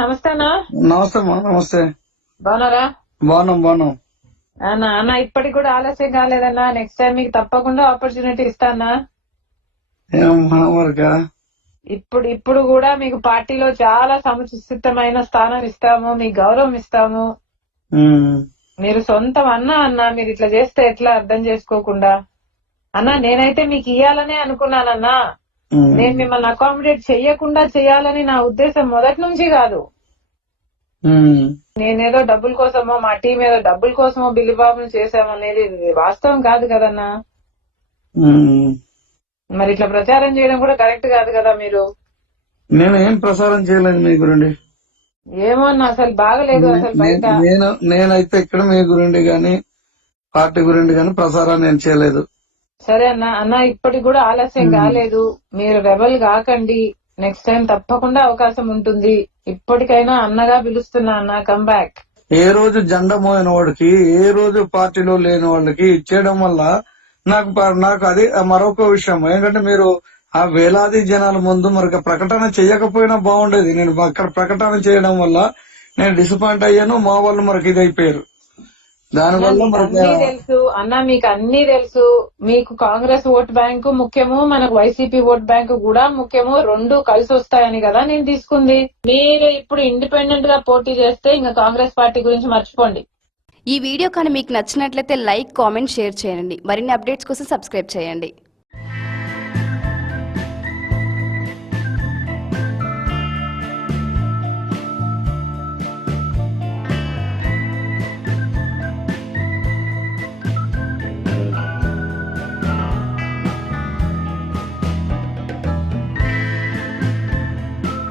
నమస్తే అన్న. నమస్తే అమ్మా. నమస్తే. బాగున్నారా? బాగున్నాం. అన్న ఇప్పటికి కూడా ఆలస్యం కాలేదన్నా. నెక్స్ట్ టైం మీకు తప్పకుండా ఆపర్చునిటీ ఇస్తానా. ఇప్పుడు కూడా మీకు పార్టీలో చాలా సముచితమైన స్థానం ఇస్తాము, మీకు గౌరవం ఇస్తాము. మీరు సొంతం అన్న మీరు ఇట్లా చేస్తే ఎట్లా అర్థం చేసుకోకుండా? అన్నా నేనైతే మీకు ఇయ్యాలనే అనుకున్నానన్నా. నేను మిమ్మల్ని అకామిడేట్ చెయ్యకుండా చెయ్యాలని నా ఉద్దేశం మొదటి నుంచి కాదు. నేనేదో డబ్బుల కోసమో మా టీం ఏదో డబ్బుల కోసమో బిల్లిబాబును చేశామనేది వాస్తవం కాదు కదన్నా. మరి ఇట్లా ప్రచారం చేయడం కూడా కరెక్ట్ కాదు కదా. మీరు నేను ఏం ప్రసారం చేయలేదు మీ గురించి. ఏమో అన్న అసలు బాగలేదు. అసలు బయట నేనైతే ఇక్కడ మీ గురించి గాని పార్టీ గురించి గాని ప్రసారం నేను చేయలేదు. సరే అన్న ఇప్పటికి కూడా ఆలస్యం కాలేదు. మీరు రెబల్ కాకండి. నెక్స్ట్ టైం తప్పకుండా అవకాశం ఉంటుంది. ఇప్పటికైనా అన్నగా పిలుస్తున్నా అన్న, కమ్ బ్యాక్. ఏ రోజు జెండా మోయిన వాడికి, ఏ రోజు పార్టీలో లేని వాళ్ళకి ఇచ్చేయడం వల్ల నాకు అది మరొక విషయం. ఏంటంటే మీరు ఆ వేలాది జనాల ముందు మరి ప్రకటన చేయకపోయినా బాగుండేది. నేను అక్కడ ప్రకటన చేయడం వల్ల నేను డిసప్పాయింట్ అయ్యాను. మా వాళ్ళు మనకి ఇది అయిపోయారు. దానివల్ల తెలుసు అన్న, మీకు అన్ని తెలుసు. మీకు కాంగ్రెస్ ఓట్ బ్యాంకు ముఖ్యము, మనకు వైసీపీ ఓట్ బ్యాంకు కూడా ముఖ్యము. రెండు కలిసి వస్తాయని కదా నేను తీసుకుంది. మీరు ఇప్పుడు ఇండిపెండెంట్ గా పోటీ చేస్తే ఇంకా కాంగ్రెస్ పార్టీ గురించి మర్చిపోండి. ఈ వీడియో కానీ మీకు నచ్చినట్లయితే లైక్, కామెంట్, షేర్ చేయండి. మరిన్ని అప్డేట్స్ కోసం సబ్స్క్రైబ్ చేయండి.